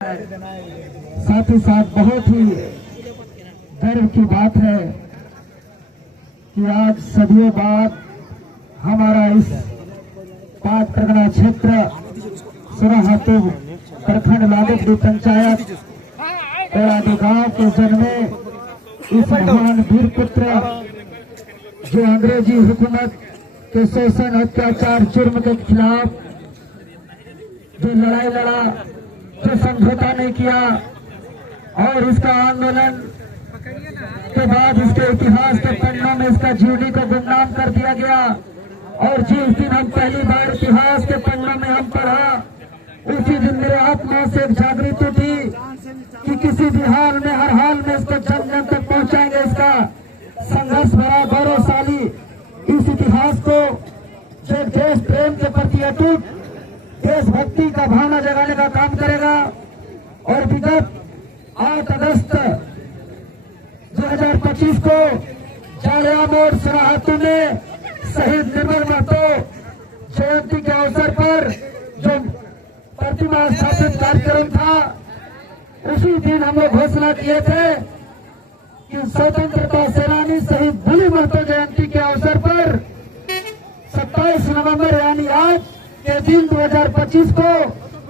साथ ही साथ बहुत ही गर्व की बात है कि आज सदियों बाद हमारा इस पाट परगना क्षेत्र सुराहातू प्रखंड लादकड़ी पंचायत कोड़ादी गांव के जन्मे इस महान वीर पुत्र जो अंग्रेजी हुकूमत के शोषण अत्याचार जुर्म के खिलाफ जो लड़ाई लड़ा, जो समझौता नहीं किया और इसका आंदोलन के बाद इसके इतिहास के पन्नों में इसका जीवनी को गुमनाम कर दिया गया। और जिस दिन हम पहली बार इतिहास के पन्नों में हम पढ़ा, उसी दिन मेरे आत्मा से एक जागृति उठी कि किसी भी हाल में, हर हाल में इसको जन जन तक पहुंचाएंगे। इसका संघर्ष भरा गौरवशाली इस इतिहास को जो देश प्रेम के प्रति अटूट देशभक्ति का भावना जगाने का काम करेगा। और विगत 8 अगस्त 2025 को जालिया मोड़ सुराहातू में शहीद निर्मल महतो जयंती के अवसर पर जो प्रतिमा स्थापित कार्यक्रम था, उसी दिन हम लोग घोषणा किए थे कि स्वतंत्रता सेनानी शहीद भूली महतो जयंती के अवसर पर 27 नवंबर यानी आज के दिन 2025 को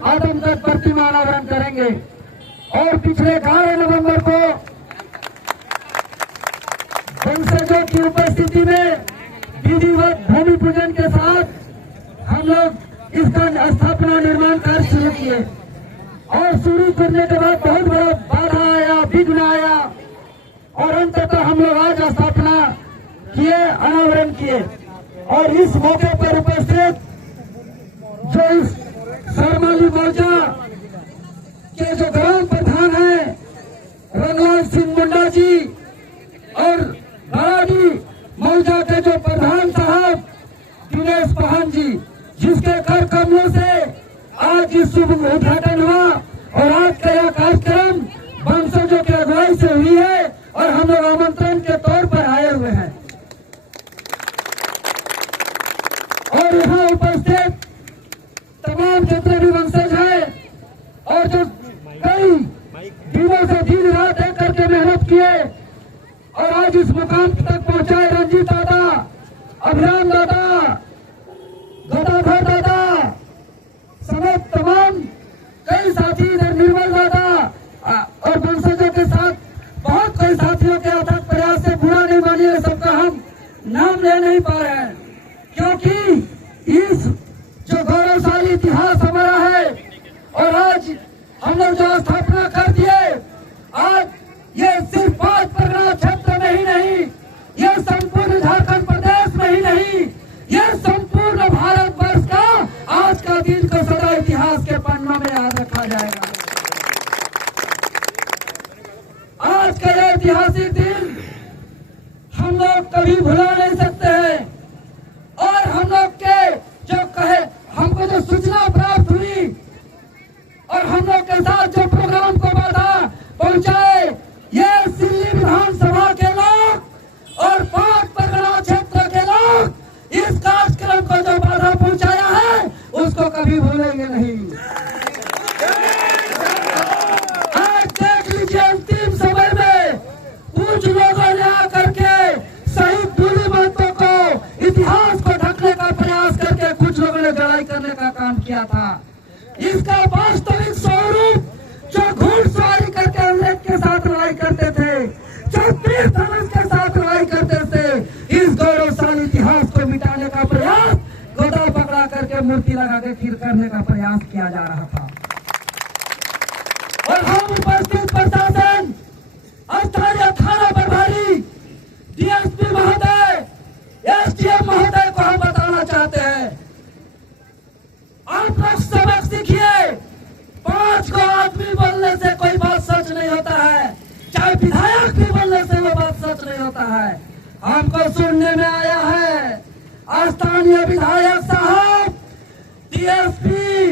आदमकद प्रतिमा अनावरण करेंगे। और पिछले 11 नवंबर को वंशजों की उपस्थिति में विधिवत भूमि पूजन के साथ हम लोग इसका स्थापना निर्माण कार्य शुरू किए। और शुरू करने के बाद बहुत बड़ा बाधा आया, विघ्न आया और अंततः हम लोग आज स्थापना किए, अनावरण किए। और इस मौके पर उपस्थित जो इस सरमाली मौजा के जो ग्राम प्रधान हैं रंगलाल सिंह मुंडा जी और बराडी मौजा के जो प्रधान साहब दिनेश पहान जी, जिसके कर कमलों से आज इस शुभ उद्घाटन हुआ। और आज का यह कार्यक्रम वंशजों की अगुवाई से हुई है और हम लोग आमंत्रण के तौर पर आए हुए हैं। और यहाँ उपस्थित तमाम जितने भी वंशज हैं और जो कई दिनों से दिन रात एक करके मेहनत किए और आज इस मुकाम तक पहुंचाए, रंजीत दादा, अभिराम दादा, गदाधर दादा समेत तमाम कई साथी, इधर निर्मल दादा और वंशजों के साथ बहुत कई साथियों के अथक प्रयास से, बुरा नहीं मानिए, सबका हम नाम ले नहीं पा रहे हैं क्योंकि इस जो गौरवशाली इतिहास हमारा है और आज हम लोग जो स्थापना कर दिए, आज ये सिर्फ पाट परगना क्षेत्र में ही नहीं, ये संपूर्ण झारखंड प्रदेश में ही नहीं, ये संपूर्ण भारतवर्ष का आज का दिन को सदा इतिहास के पन्नों में याद रखा जाएगा। आज का यह ऐतिहासिक दिन हम लोग कभी भुला नहीं सकते हैं। और हम लोग के जो कहे हमको जो सूचना प्राप्त हुई और हम लोग के साथ जो प्रोग्राम को बाधा पहुंचाए, ये सिल्ली विधानसभा के लोग और पाट परगना क्षेत्र के लोग इस कार्यक्रम को जो बाधा पहुंचाया है उसको कभी भूलेंगे नहीं। आज देख लीजिए, अंतिम समय में कुछ लोगों ने आकर के शहीद भूली महतो को, इतिहास को ढकने का प्रयास करके कुछ लोगों ने लड़ाई करने का काम किया था। इसका वास्तविक स्वरूप जो घुड़सवारी करके अंग्रेज के साथ लड़ाई करते थे, जो तीर धनुष के साथ लड़ाई करते थे, इस गौरवशाली इतिहास को मिटाने का प्रयास गदा पकड़ा करके मूर्ति लगा के फिर करने का प्रयास किया जा रहा था। और हम उपस्थित प्रशासन, स्थानीय थाना प्रभारी, डीएसपी महोदय, एसडीएम महोदय को हम बताना चाहते हैं, आप लोग सबक सीखिए। 5 को आदमी बोलने से कोई बात सच नहीं होता है, चाहे विधायक भी बोलने से वो बात सच नहीं होता है। हमको सुनने में आया है स्थानीय विधायक साहब, डीएसपी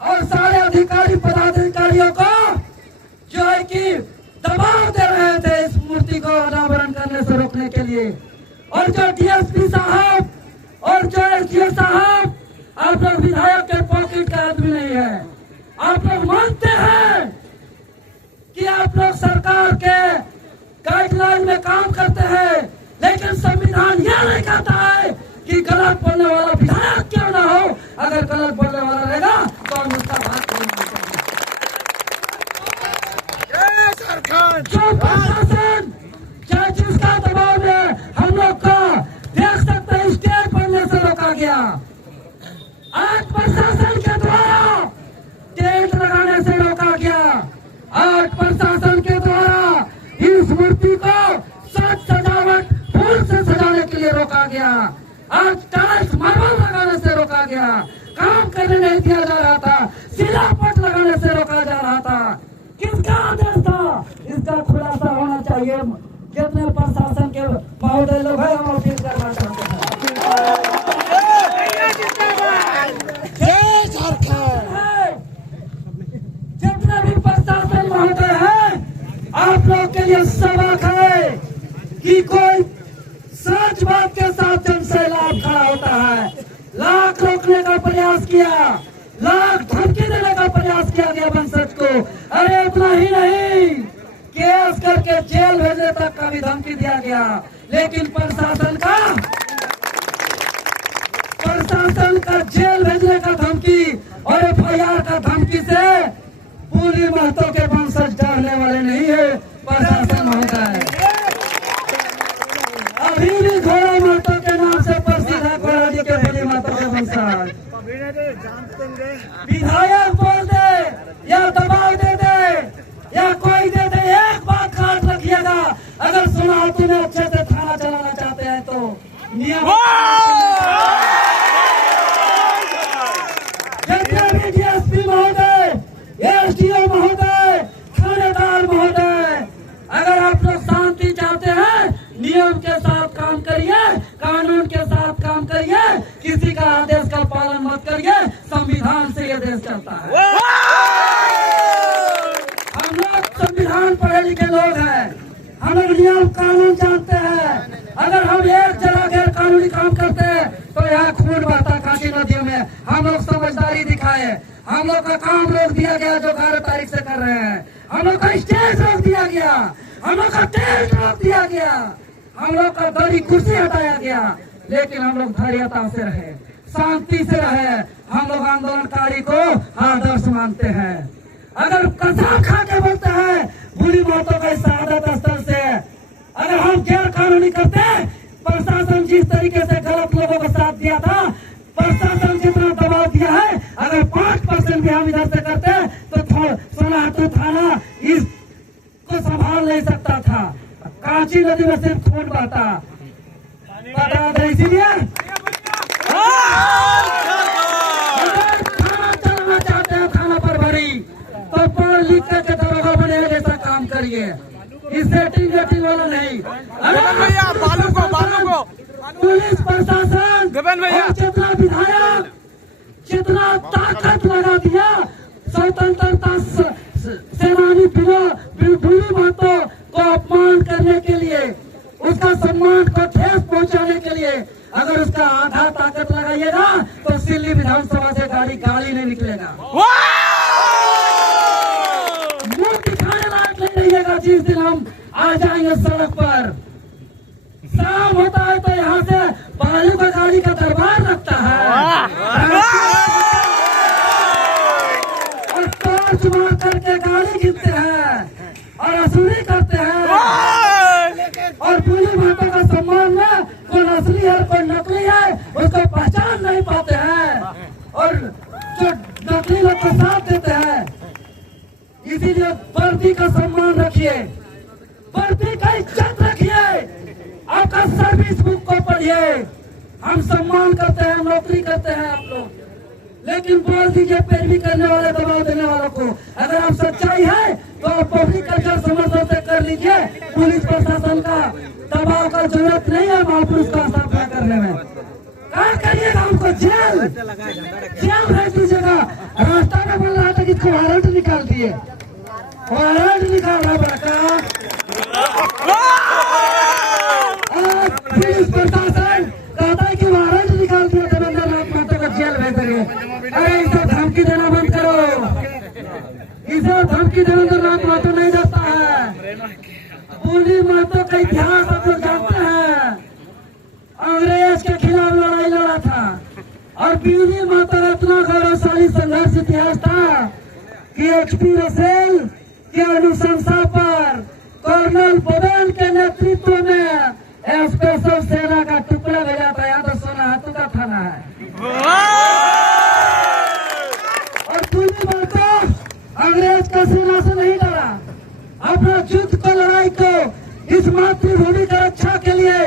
और सारे अधिकारी पदाधिकारियों को जो है कि दबाव दे रहे थे इस मूर्ति को अनावरण करने से रोकने के लिए। और जो डीएसपी साहब और जो एसडीओ साहब, आप लोग विधायक के पॉकेट का आदमी नहीं है, आप लोग मानते हैं बोलने वाला विधायक क्यों ना हो, अगर गलत बोलने वाला रहेगा तो हम उसका बात करेंगे। जो प्रशासन चाहे जिसका दबाव में हम लोग का देख सकते हैं स्टेज बनने से रोका गया, आज प्रशासन के द्वारा टेंट लगाने से रोका गया, आज प्रशासन के द्वारा इस मूर्ति को सज सजावट फूल से सजाने के लिए रोका गया, आज टाइल्स मार्बल लगाने से रोका गया, काम करने नहीं दिया जा रहा था, सिलापट लगाने से रोका जा रहा था। किसका आदेश था? इसका खुलासा होना चाहिए। जितने प्रशासन के महोदय लोग हैं हम अपील करना चाहते हैं। जितने भी प्रशासन महोदय हैं, आप लोग के लिए सबक है कि कोई सच बात के साथ जनसैलाब खड़ा होता है। लाख रोकने का प्रयास किया, लाख धमकी देने का प्रयास किया गया वंशज को। अरे इतना ही नहीं, केस करके जेल भेजने तक का भी धमकी दिया गया, लेकिन प्रशासन का जेल भेजने का धमकी और FIR का धमकी से पूरी महतो के वंशज डरने वाले नहीं है। प्रशासन महोदय अभी भी घोड़ा महतो के नाम से प्रसिद्ध है, घोड़ा जी के पूरी महतो के वंशज। विधायक बोल दे या दबाव दे दे या कोई दे दे, एक बात खास रखिएगा, अगर सुनावती में अच्छे से थाना चलाना चाहते हैं तो नियम जितने भी DSP महोदय, SDO महोदय, थानेदार महोदय, अगर आप लोग शांति चाहते हैं, नियम के साथ काम करिए, कानून के साथ काम करिए, किसी का आदेश का पालन मत करिए। संविधान से ये देश चलता है। हम लोग संविधान पढ़े लिखे लोग हैं, हम लोग नियम कानून जानते हैं। अगर हम एक जगह गैर कानूनी काम करते हैं तो यहाँ खून बहता काशी नदियों में। हम लोग समझदारी दिखाए, हम लोग का काम रोक दिया गया जो 11 तारीख से कर रहे हैं, हम लोग का स्टेज रोक दिया गया, हम लोग का टेंट रोक दिया गया, हम लोग का दरी कुर्सी हटाया गया, लेकिन हम लोग धैर्यता से रहे, शांति से रहे। हम लोग आंदोलनकारी को आदर्श मानते हैं। अगर कसम खा के बोलते हैं बुरी मौतों का शहादत स्थल से, अगर हम गैर कानूनी करते, प्रशासन जिस तरीके से गलत लोगों का साथ दिया था, प्रशासन जितना दबाव दिया है, अगर 5% भी हम इधर से करते तो सोनाहातू थाना इसको संभाल नहीं सकता था। कांची नदी में सिर्फ खून बहता, बता दें। इसीलिए थाना चलाना चाहते हैं, थाना पर भरी तो पढ़ लिख के दरोगा बने जैसा काम करिए, इस सेटिंग वेटिंग वाला नहीं। बालू को पुलिस प्रशासन जितना विधायक जितना ताकत लगा दिया, स्वतंत्रता सेनानी बुरी महतो को अपमान करने के लिए, उसका सम्मान को ठेस पहुंचाने के लिए, अगर उसका आधा ताकत लगाइएगा तो सिल्ली विधानसभा से गाली नहीं निकलेगा। मुंह दिखाने लायक नहीं रहिएगा। जिस दिन हम आ जाएंगे सड़क पर, शाम होता है तो यहाँ से बालू का गाड़ी का दरबार लगता है और टॉर्च मार करके गाड़ी गिनते हैं और असुरी करते हैं और पूरी माता का सम्मान में कौन असली है कौन नकली है उसको पहचान नहीं पाते हैं और जो नकली लोग का साथ देते हैं। इसीलिए वर्दी का सम्मान रखिए, वर्दी का इज्जत रखिए, आपका सर्विस बुक को पढ़िए। हम सम्मान करते हैं, नौकरी करते हैं आप लोग, लेकिन बोल दीजिए पैरवी करने वाले, दबाव देने वालों को। अगर आप सच्चाई है तो आप पब्लिक कल्चर समझ से कर लीजिए। पुलिस प्रशासन का दबाव का जरूरत नहीं है महापुरुष का स्थापना करने में। क्या करिएगा? हमको जेल भेज दीजिएगा। रास्ता में बोल रहा था कि इसको वारंट निकाल दिए, वारंट निकाल रहा बड़ा। पुलिस प्रशासन कहता है कि वारंट निकाल दिया, देवेंद्र नाथ महतो को जेल भेज देंगे। अरे इसे धमकी देना बंद करो, इसे धमकी देवेंद्र नाथ महतो नहीं देता है। पूरी महतो का इतिहास आप लोग जानते हैं, अंग्रेज के खिलाफ लड़ाई लड़ा था, और बिजली माता का इतना गौरवशाली संघर्ष इतिहास था कि HP रसेल की अनुशंसा पर कर्नल बोबेन के नेतृत्व में स्पेशल सेना का टुकड़ा भेजा था। यहाँ तो सोनाहातू का थाना है। और दूसरी बात तो अंग्रेज का सेना से नहीं डरा, अपना युद्ध को, लड़ाई को इस मातृभूमि की रक्षा के लिए,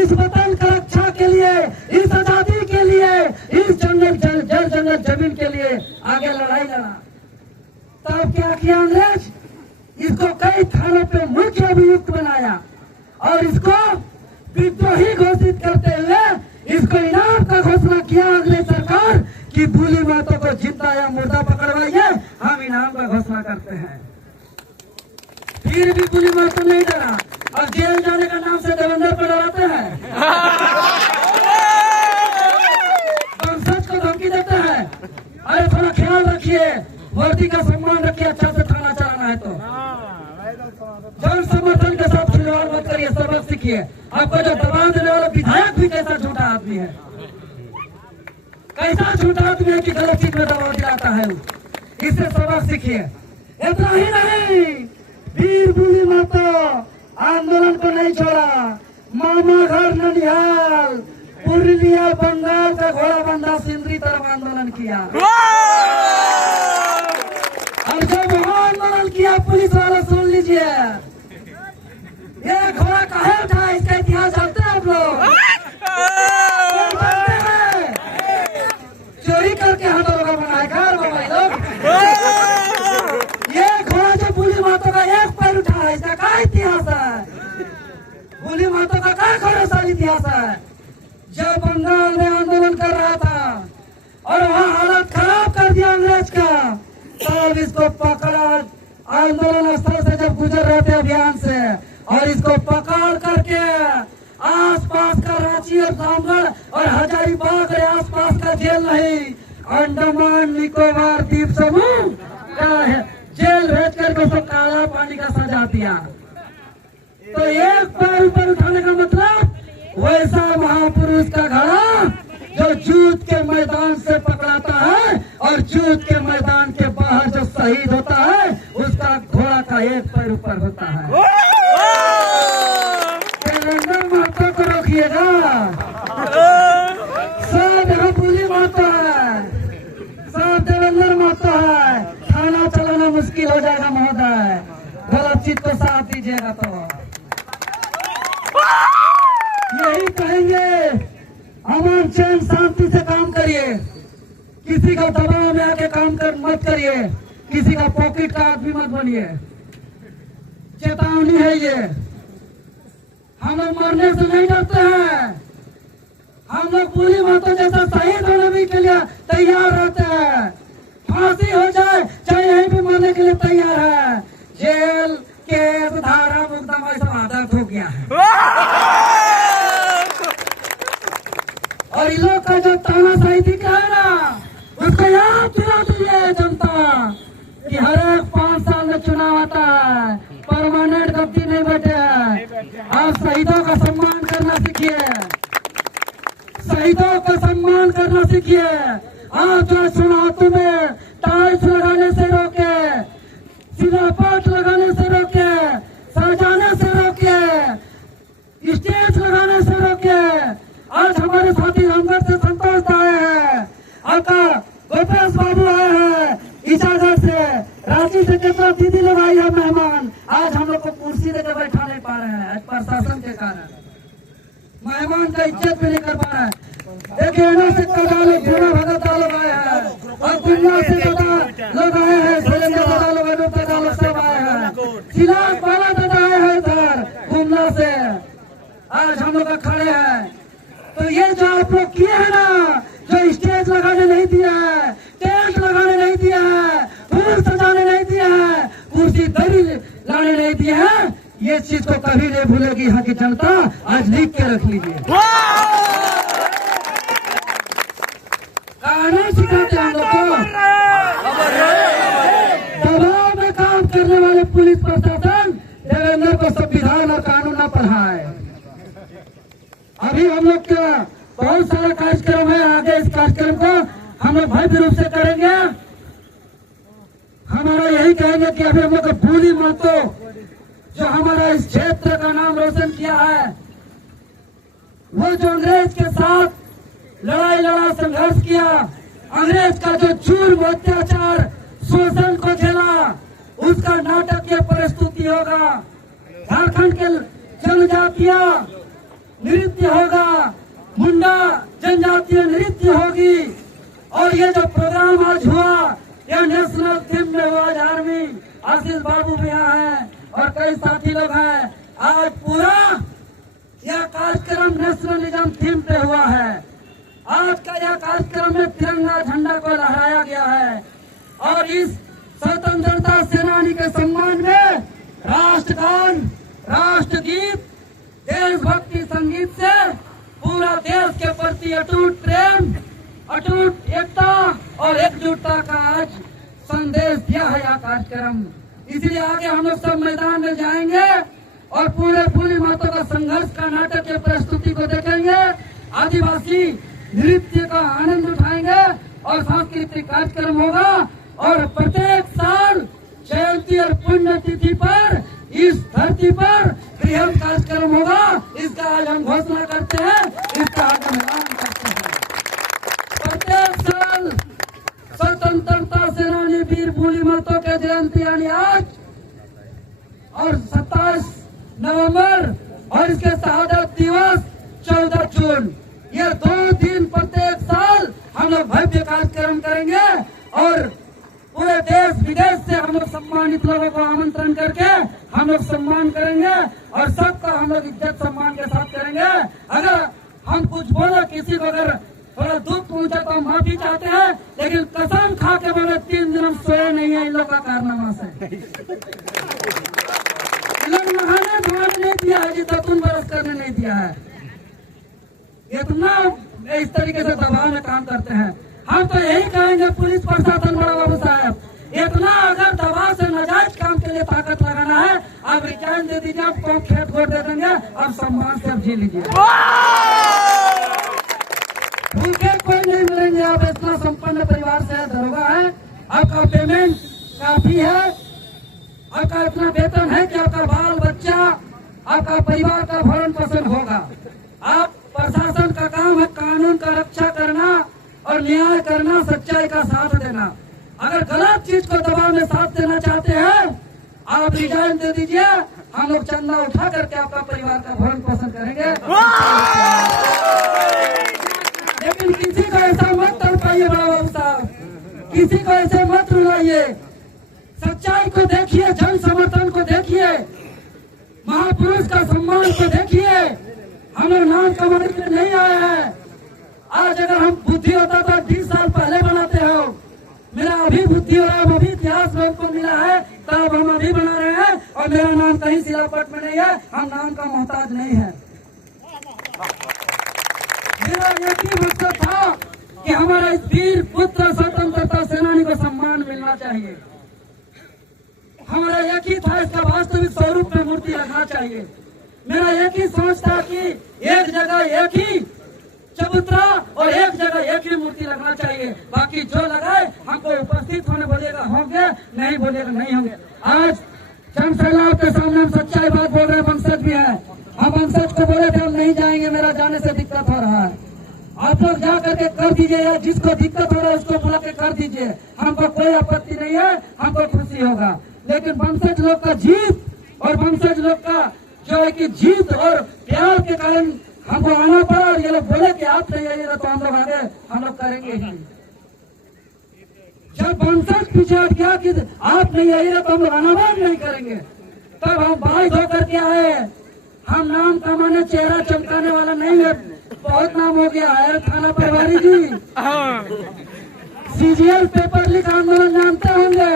इस वतन की रक्षा के लिए, इस आजादी के लिए, इस जंगल जल जंगल जमीन के लिए आगे लड़ाई लड़ा। तब क्या किया अंग्रेज? इसको कई थानों पे मुख्य अभियुक्त बनाया और इसको विद्रोही घोषित करते हुए इसको इनाम का घोषणा किया अंग्रेज सरकार कि भूली मातों को जिंदा या मुर्दा पकड़वाइए, हम इनाम का घोषणा करते हैं। फिर भी भूली मातों नहीं डरा और जेल जाने का नाम से देवेंद्र को डराते हैं, वंशज को धमकी देते हैं। अरे थोड़ा ख्याल रखिए, वर्दी का सम्मान रखिए, अच्छा से थाना चलाना है तो जन समर्थन के साथ खिलवाड़ मत करिए, सबक सीखिए। आपको जो दबाव देने वाला विधायक भी कैसा झूठा आदमी है, कैसा झूठा आदमी है कि गलत चीज में दबाव दिलाता है, इससे सबक सीखिए। इतना ही नहीं, वीर भूली माता आंदोलन को नहीं छोड़ा, मामा घर ननिहाल, पुरुलिया, बंगाल का घोड़ाबंदा सिंदरी तरफ आंदोलन किया। और जब वहां आंदोलन किया पुलिस वाला, सुन लीजिए, ये घोड़ा कहे था, इसका इतिहास जानते हैं आप लोग? चोरी करके हाथों का बनाया घर भाई लोग। ये घोड़ा जो भूली माता का एक पैर उठा है, इसका क्या इतिहास है? भूली माता का क्या गौरवशाली इतिहास है? जब बंगाल में आंदोलन कर रहा था और वहाँ हालत खराब कर दिया अंग्रेज का, तब इसको पकड़ा आंदोलन स्थल से जब गुजर रहे थे अभियान से, और इसको पकड़ करके आसपास का रांची और रामगढ़ और हजारीबाग और आसपास का जेल नहीं, अंडमान निकोबार द्वीप समूह का जेल भेज करके उसको काला पानी का सजा दिया। तो एक पैर ऊपर उठाने का मतलब वैसा महापुरुष का घड़ा जो युद्ध के मैदान से पकड़ाता है और युद्ध के मैदान के बाहर जो शहीद होता है उसका घोड़ा का एक पैर ऊपर होता है। देवेंद्र महतो को रोकिएगा, सब यहाँ भूली महतो है, सब देवेंद्र महतो है, थाना चलाना मुश्किल हो जाएगा महोदय, गलत चीज को साथ दीजिएगा। तो यही कहेंगे, अमन चैन शांति से काम करिए, किसी का दबाव में आके काम मत करिए, किसी का पॉकेट का आदमी मत बनिए। चेतावनी है ये, हम लोग मरने से नहीं डरते हैं, हम लोग भूली माता जैसा शहीद होने भी के लिए तैयार रहते हैं। फांसी हो जाए चाहे यहीं भी मरने के लिए तैयार है। जेल केस धारा मुकदमा सब आदत हो गया है। और इन लोग का जो तानाशाही दिख रहा है ना, उसको याद दिला दीजिए जनता कि हर एक 5 साल में चुनाव आता है, परमानेंट गद्दी नहीं बैठे हैं। आप शहीदों का सम्मान करना सीखिए, शहीदों का सम्मान करना सीखिए। आप जो चुनाव में टाइल्स लगाने से रोके, सिलापट लगाने से रोके, सजाने से रोके, स्टेज लगाने से रोके। आज हमारे साथी रामगढ़ से संतोष आए हैं, आपका गोपेश बाबू आए हैं ईसागढ़ से, रांची से कितना दीदी लोग आई है मेहमान। आज हम लोग को कुर्सी देकर बैठा नहीं पा रहे हैं, आज प्रशासन के कारण मेहमान का इज्जत भी नहीं कर पा रहे हैं। एक एनो से पूरा भगत लोग आए हैं और दुनिया से ज्यादा लोग आए हैं, शैलेंद्र दादा लोग, अनूप दादा लोग सब आए हैं, चिराग बाला दादा आए हैं इधर गुमला से, आज हम लोग खड़े हैं। तो ये जो आप लोग किए हैं ना, जो स्टेज लगाने नहीं दिया है, टेंट लगाने नहीं दिया है, फूल सजाने नहीं दिया है, कुर्सी दरी लाने नहीं दिया है, ये चीज को कभी नहीं भूलेगी यहाँ की जनता। आज लिख के रख लीजिए, कानून सिखाते हैं हम लोग को। दबाव में काम करने वाले पुलिस प्रशासन देवेंद्र को संविधान और कानून न पढ़ाए। अभी हम लोग का बहुत सारा कार्यक्रम है। आगे इस कार्यक्रम को हम लोग भव्य रूप से करेंगे। हमारा यही कहेंगे कि अभी हम लोग भूली मत तो जो हमारा इस क्षेत्र का नाम रोशन किया है, वो जो अंग्रेज के साथ लड़ाई लड़ा संघर्ष किया, अंग्रेज का जो जुर्म अत्याचार शोषण को झेला, उसका नाटकीय प्रस्तुति होगा। झारखंड के जनजातीय नृत्य होगा, मुंडा जनजातीय नृत्य होगी। और ये जो प्रोग्राम आज हुआ, यह नेशनल थीम में हुआ। आर्मी आशीष बाबू भी यहाँ है और कई साथी लोग हैं। आज पूरा यह कार्यक्रम नेशनलिज्म थीम पे हुआ है। आज का यह कार्यक्रम में तिरंगा झंडा को लहराया गया है और इस स्वतंत्रता सेनानी के सम्मान में राष्ट्रगान, राष्ट्रगीत, देशभक्ति संगीत से पूरा देश के प्रति अटूट प्रेम, अटूट एकता और एकजुटता का आज संदेश दिया है यह कार्यक्रम। इसलिए आगे हम लोग सब मैदान में जाएंगे और पूरे पूरी मातों का संघर्ष का नाटक के प्रस्तुति को देखेंगे। आदिवासी नृत्य का आनंद उठाएंगे और सांस्कृतिक कार्यक्रम होगा। और प्रत्येक साल जयंती और पुण्यतिथि पर इस धरती पर बृहद कार्यक्रम होगा। इसका आज हम घोषणा करते हैं, इसका आज हम ऐलान करते हैं। प्रत्येक साल स्वतंत्रता सेनानी वीर भूली महतो के जयंती यानी आज और 27 नवंबर और इसके शहादत दिवस 14 जून, ये 2 दिन प्रत्येक साल हम लोग भव्य कार्यक्रम करेंगे। और पूरे देश विदेश से हम लोग सम्मानित लोगों को आमंत्रण करके हम लोग सम्मान करेंगे और सबका हम लोग इज्जत सम्मान के साथ करेंगे। अगर हम कुछ बोले, किसी को अगर थोड़ा दुख पहुंचा तो हम माफी चाहते हैं, लेकिन कसम खा के बोले 3 दिन हम सोए नहीं है इन लोग का कारनामा से। इन लोग नहाने धोने नहीं दिया है, जितना तुम बरस करने नहीं दिया है। इतना इस तरीके से दबाव में काम करते हैं। हम तो यही कहेंगे पुलिस प्रशासन बड़ा बाबू साहब, इतना अगर दबाव से नाजायज काम के लिए ताकत लगाना है, आप रिजाइन दे दीजिए, आपको खेत गोद दे देंगे, आप सम्मान से जी लीजिए। भूखे कोई नहीं मिलेंगे। आप इतना संपन्न परिवार से दरोगा है, आपका पेमेंट काफी है, आपका इतना वेतन है कि आपका बाल बच्चा, आपका परिवार का भरण पोषण होगा। आप प्रशासन का काम है कानून का रक्षा करना और न्याय करना, सच्चाई का साथ देना। अगर गलत चीज को दबाव में साथ देना चाहते हैं, आप रिजाइन दे दीजिए, हम लोग चंदा उठा करके आपका परिवार का भरण पोषण करेंगे। लेकिन किसी को ऐसा मत तड़पाइए बड़ा बाबू साहब, किसी को ऐसे मत रुलाइए। सच्चाई को देखिए, जन समर्थन को देखिए, महापुरुष का सम्मान को देखिए। हम लोग नाम कमाने के लिए नहीं आए हैं। आज अगर हम बुद्धि होता तो 20 साल पहले बनाते हो। मेरा अभी बुद्धि हो रहा है, अभी इतिहास में हमको मिला है, तब हम अभी बना रहे हैं। और मेरा नाम कहीं सिलापट में नहीं है, हम नाम का मोहताज नहीं है। मेरा यही मकसद था कि हमारा इस वीर पुत्र स्वतंत्रता सेनानी को सम्मान मिलना चाहिए। हमारा एक ही था, इसका वास्तविक स्वरूप में मूर्ति रखना चाहिए। मेरा एक ही सोच था कि एक जगह एक ही चबूतरा और एक जगह एक ही मूर्ति लगना चाहिए। बाकी जो लगाए हमको उपस्थित होने बोलेगा होंगे, नहीं बोलेगा नहीं होंगे। आज जन सैलाब के सामने हम सच्चाई बात बोल रहे हैं। वंशज भी है, हम वंशज को बोले थे हम नहीं जाएंगे, मेरा जाने से दिक्कत हो रहा है। आप लोग जा करके कर दीजिए, या जिसको दिक्कत हो रहा है उसको बुला के कर दीजिए, हमको कोई आपत्ति नहीं है, हमको खुशी होगा। लेकिन वंशज लोग का जीत और वंशज लोग का जो है कि जीत और प्यार के कारण हमको आना पड़ा। और ये लोग बोले कि आप नहीं आइएगा तो हम लोग आगे हम लोग करेंगे ही। जब वंशज पीछे हट गया कि आप नहीं आइएगा तो हम लोग अनावाद नहीं करेंगे, तब हम बाध्य होकर के आए। हम नाम कमाने, चेहरा चमकाने वाला नहीं है, बहुत नाम हो गया है। थाना प्रभारी जी, सीजीएल पेपर लीक आंदोलन जानते होंगे,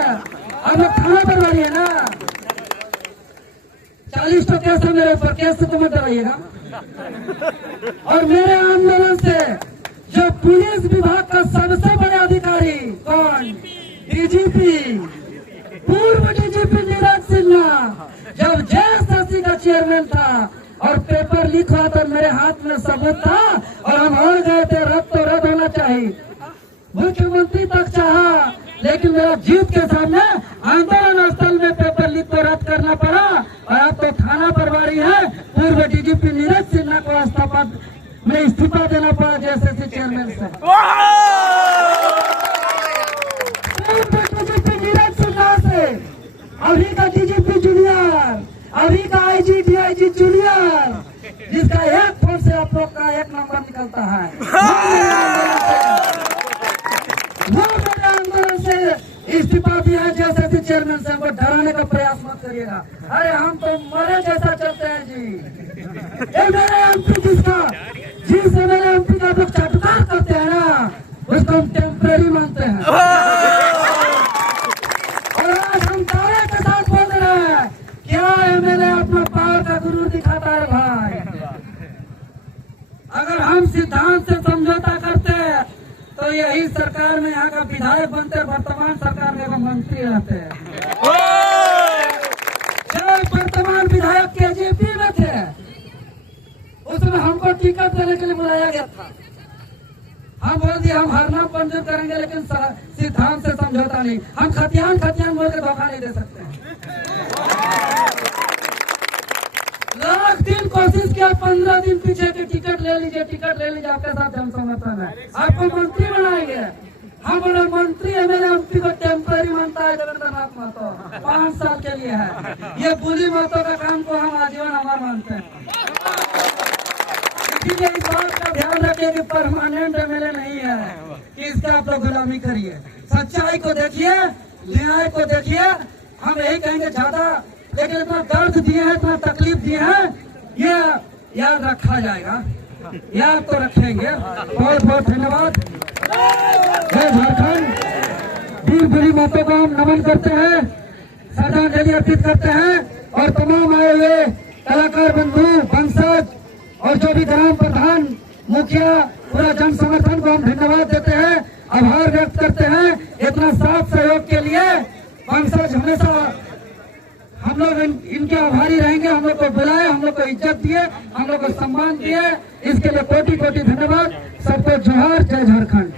अब थाना प्रभारी है ना। 40 तो केस है मेरे ऊपर, केस से तो मत डराइएगा। और मेरे आंदोलन से जो पुलिस विभाग का सबसे बड़े अधिकारी कौन, डीजीपी, पूर्व डीजीपी नीरज सिन्हा, जब जेएसएससी का चेयरमैन था और पेपर लीक हुआ तो मेरे हाथ में सबूत था और हम और जीत के सामने आंदोलन स्थल में पेपर लीक को रद्द करना पड़ा और अब तो थाना प्रभारी है पूर्व डीजीपी नीरज सिन्हा को इस्तीफा देना पड़ा जेएसएससी चेयरमैन से। डीजीपी नीरज सिन्हा से अभी का डीजीपी जूनियर, अभी का आईजी डीआईजी जूनियर, जिसका एक फोन से आप लोग का एक नंबर निकलता है, वो मेरे आंदोलन से इस्तीफा दिया है जेएसएससी चेयरमैन से। हमको डराने का प्रयास मत करिएगा। अरे हम तो मरे जैसा चलते हैं जी। ये मेरे एमपी जिस मेरे एमपी का लोग चटकार करते हैं ना, उसको हम टेम्परेरी मानते हैं। और आज हम दावे के साथ बोल रहे हैं, क्या एमएलए अपना पावर का गुरूर दिखाता है भाई? अगर हम सिद्धांत से समझौता करते हैं तो यही सरकार में यहाँ का विधायक बनते, वर्तमान सरकार में मंत्री रहते हैं। जब वर्तमान विधायक केजेपी में थे, उसमें हमको टिकट देने के लिए बुलाया गया था। हम बोल दिए हम हर नाम मंजूर करेंगे, लेकिन सिद्धांत से समझौता नहीं। हम खतियान बोल के धोखा नहीं दे सकते। लाख दिन कोशिश किया, 15 दिन पीछे की टिकट ले लीजिए, आपके साथ हम समर्थन है, आपको मंत्री बनाएंगे। हम बोले मंत्री एमएलए एमपी को टेम्पररी मानता है देवेंद्र नाथ महतो, 5 साल के लिए है। ये बुली महतो का काम को हम आजीवन हमारा मानते हैं। इसीलिए इस बात का ध्यान रखिए कि परमानेंट एमएलए नहीं है कि इसका आप लोग गुलामी करिए। सच्चाई को देखिए, न्याय को देखिए। हम यही कहेंगे ज्यादा, लेकिन इतना दर्द दिए हैं, इतना तकलीफ दिए हैं, ये याद रखा जाएगा, याद तो रखेंगे। बहुत बहुत धन्यवाद। जय झारखंड। वीर बुली महतो को हम नमन करते हैं, श्रद्धांजलि अर्पित करते हैं और तमाम आए हुए कलाकार बंधु, वंशज और जो भी ग्राम प्रधान, मुखिया, पूरा जन समर्थन को हम धन्यवाद देते हैं, आभार व्यक्त करते हैं इतना साथ सहयोग के लिए। वंशज हमेशा हम लोग इनके आभारी रहेंगे। हम लोग को बुलाए, हम लोग को इज्जत दिए, हम लोग को सम्मान दिए, इसके लिए कोटि कोटि धन्यवाद। सबको जोहार। जय झारखंड।